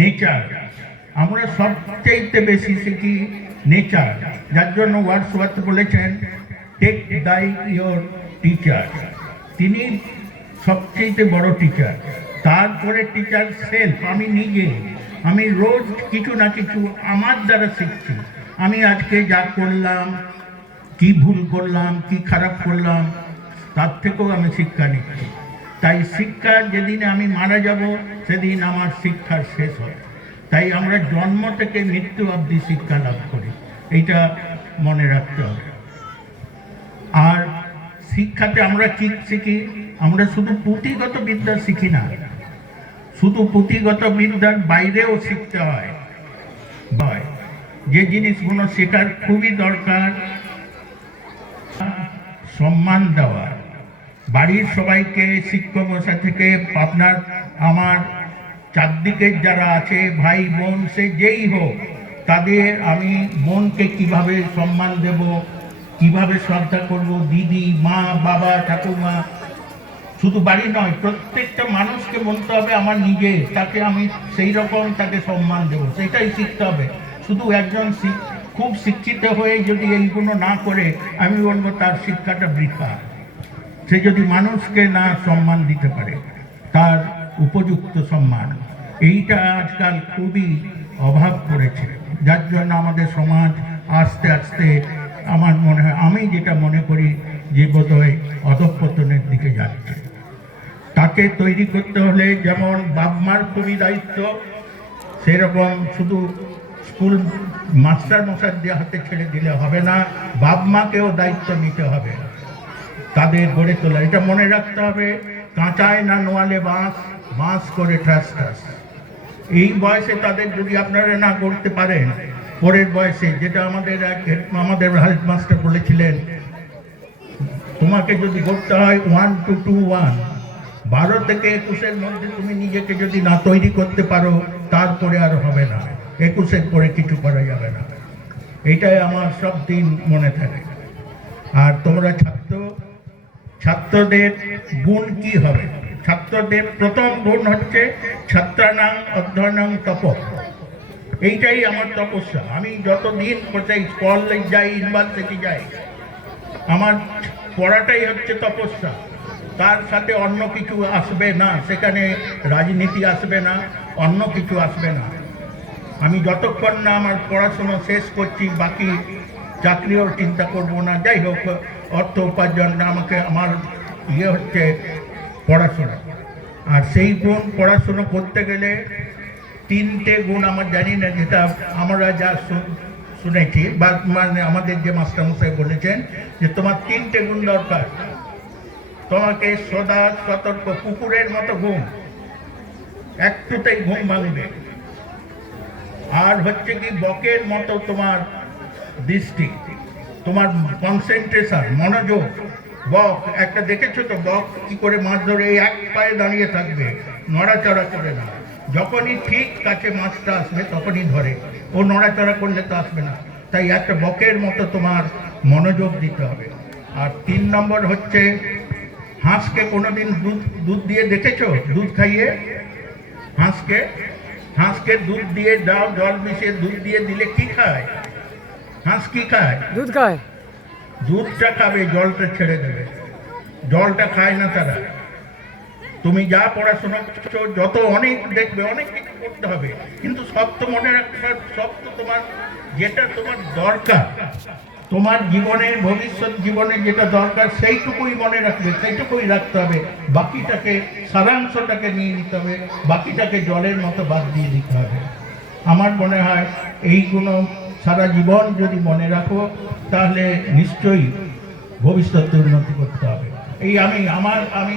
Nature. আমরা সবচাইতে বেশি শিখি নেচার, যার জন্য ওয়ার্ডসওয়ার্থ বলেছেন টেক দাই ইয়োর টিচার তিনি সবচেয়ে বড় টিচার তারপরে টিচার সেলফ আমি নিজে। আমি রোজ কিছু না কিছু আমার দ্বারা শিখছি। আমি আজকে যা করলাম, কি ভুল করলাম, কি খারাপ করলাম, তার থেকেও আমি শিক্ষা নিচ্ছি। তাই শিক্ষা যেদিন আমি মারা যাব, সেদিন আমার শিক্ষার শেষ হবে। তাই আমরা জন্ম থেকে মৃত্যু অবধি শিক্ষা লাভ করি। এইটা মনে রাখতে হবে। আর শিক্ষাতে আমরা কি শিখি? আমরা শুধু পুঁথিগত বিদ্যা শিখি না। শুধু পুঁথিগত বিদ্যার বাইরেও শিখতে হয়। হয়। যে জিনিসগুলো শেখার খুবই দরকার, সম্মান দেওয়া। বাড়ির সবাইকে শিক্ষক থেকে, আপনার আমার চারদিকের যারা আছে, ভাই, বোন, সে যেই হোক, তাদের আমি বোনকে কীভাবে সম্মান দেব, কীভাবে শ্রদ্ধা করব, দিদি, মা, বাবা ঠাকুমা শুধু বাড়ি নয়, প্রত্যেকটা মানুষকে বলতে হবে আমার নিজে, তাকে আমি সেই রকম তাকে সম্মান দেব, সেটাই শিখতে হবে। শুধু একজন খুব শিক্ষিত হয়ে যদি এইগুলো না করে, আমি বলব তার শিক্ষাটা বৃথা। সে যদি মানুষকে না সম্মান দিতে পারে, তার উপযুক্ত সম্মান। এইটা আজকাল খুবই অভাব করেছে যার জন্য আমাদের সমাজ আস্তে আস্তে, আমার মনে হয়, আমি যেটা মনে করি যে বোধহয় অধঃপতনের দিকে যাচ্ছে। তাকে তৈরি করতে হলে যেমন বাপমার খুবই দায়িত্ব, সেরকম শুধু স্কুল মাস্টার মশাইদের হাতে ছেড়ে দিলে হবে না, বাপ মাকেও দায়িত্ব নিতে হবে। তাদের গড়ে তোলা এটা মনে রাখতে হবে, কাঁচায় না নোয়ালে বাঁশ বাঁশ করে ঠাস ঠাস। এই বয়সে তাদের যদি আপনারা না করতে পারেন, পরের বয়সে যেটা আমাদের এক আমাদের হেলথ মাস্টার বলেছিলেন, তোমাকে যদি করতে হয় ওয়ান টু টু ওয়ান বারো থেকে একুশের মধ্যে তুমি নিজেকে যদি না তৈরি করতে পারো, তারপরে আর হবে না। একুশের পরে কিছু করা যাবে না। এটাই আমার সব দিন মনে থাকে। আর তোমরা ছাত্র ছাত্রদের গুণ কি হবে? ছাত্রদের প্রথম গুণ হচ্ছে ছাত্রানাং অধ্যয়নং তপ। এইটাই আমার তপস্যা। আমি যতদিন কোথায় কলেজ যাই, ইউনিভার্সিটি যাই, আমার পড়াটাই হচ্ছে তপস্যা। তার সাথে অন্য কিছু আসবে না। সেখানে রাজনীতি আসবে না, অন্য কিছু আসবে না। আমি যতক্ষণ না আমার পড়াশোনা শেষ করছি, বাকি চাকরিও চিন্তা করব না। যাই হোক অর্থ উপার্জন আমাকে আমার ইয়ে হচ্ছে পড়াশোনা। আর সেই গুণ পড়াশুনো করতে গেলে তিনটে গুণ আমার জানি না, যেটা আমরা যা শুনেছি বা মানে আমাদের যে মাস্টারমশাই বলেছেন যে তোমার তিনটে গুণ দরকার। তোমাকে সদা সতর্ক, কুকুরের মতো ঘুম, একটুতেই ঘুম ভাঙবে। আর হচ্ছে কি, বকের মতো তোমার দৃষ্টি। তোমার কনসেন্ট্রেশন মনোযোগ। বক, একটা দেখেছ তো বক? কি করে মাছ ধরে? এই এক পায়ে দাঁড়িয়ে থাকবে। নড়াচড়া করে না। যখনই ঠিক কাছে মাছটা আসবে, তখনই ধরে। ও নড়াচড়া করলে তো আসবে না। তাই একটা বকের মতো তোমার মনোযোগ দিতে হবে। আর তিন নম্বর হচ্ছে, হাঁসকে কোনোদিন দুধ দুধ দিয়ে দেখেছ? দুধ খাইয়ে? হাঁসকে? হাঁসকে দুধ দিয়ে দাও জল মিশিয়ে দুধ দিয়ে দিলে কি খায়? হাঁস কি খায়? দুধ খায়। দুধটা খাবে জলটা ছেড়ে দেবে। জলটা খায় না তারা। তুমি যা পড়াশোনা করছ যত অনেক দেখবে অনেক কিছু করতে হবে। কিন্তু সব তো মনে রাখতে হবে সব তো তোমার যেটা তোমার দরকার তোমার জীবনে ভবিষ্যৎ জীবনে যেটা দরকার সেইটুকুই মনে রাখবে সেইটুকুই রাখতে হবে। বাকিটাকে সারাংশটাকে নিয়ে নিতে হবে বাকিটাকে জলের মতো বাদ দিয়ে দিতে হবে। আমার মনে হয় এইগুলো সারা জীবন যদি মনে রাখো, তাহলে নিশ্চয়ই ভবিষ্যতে উন্নতি করতে হবে। এই আমি, আমার, আমি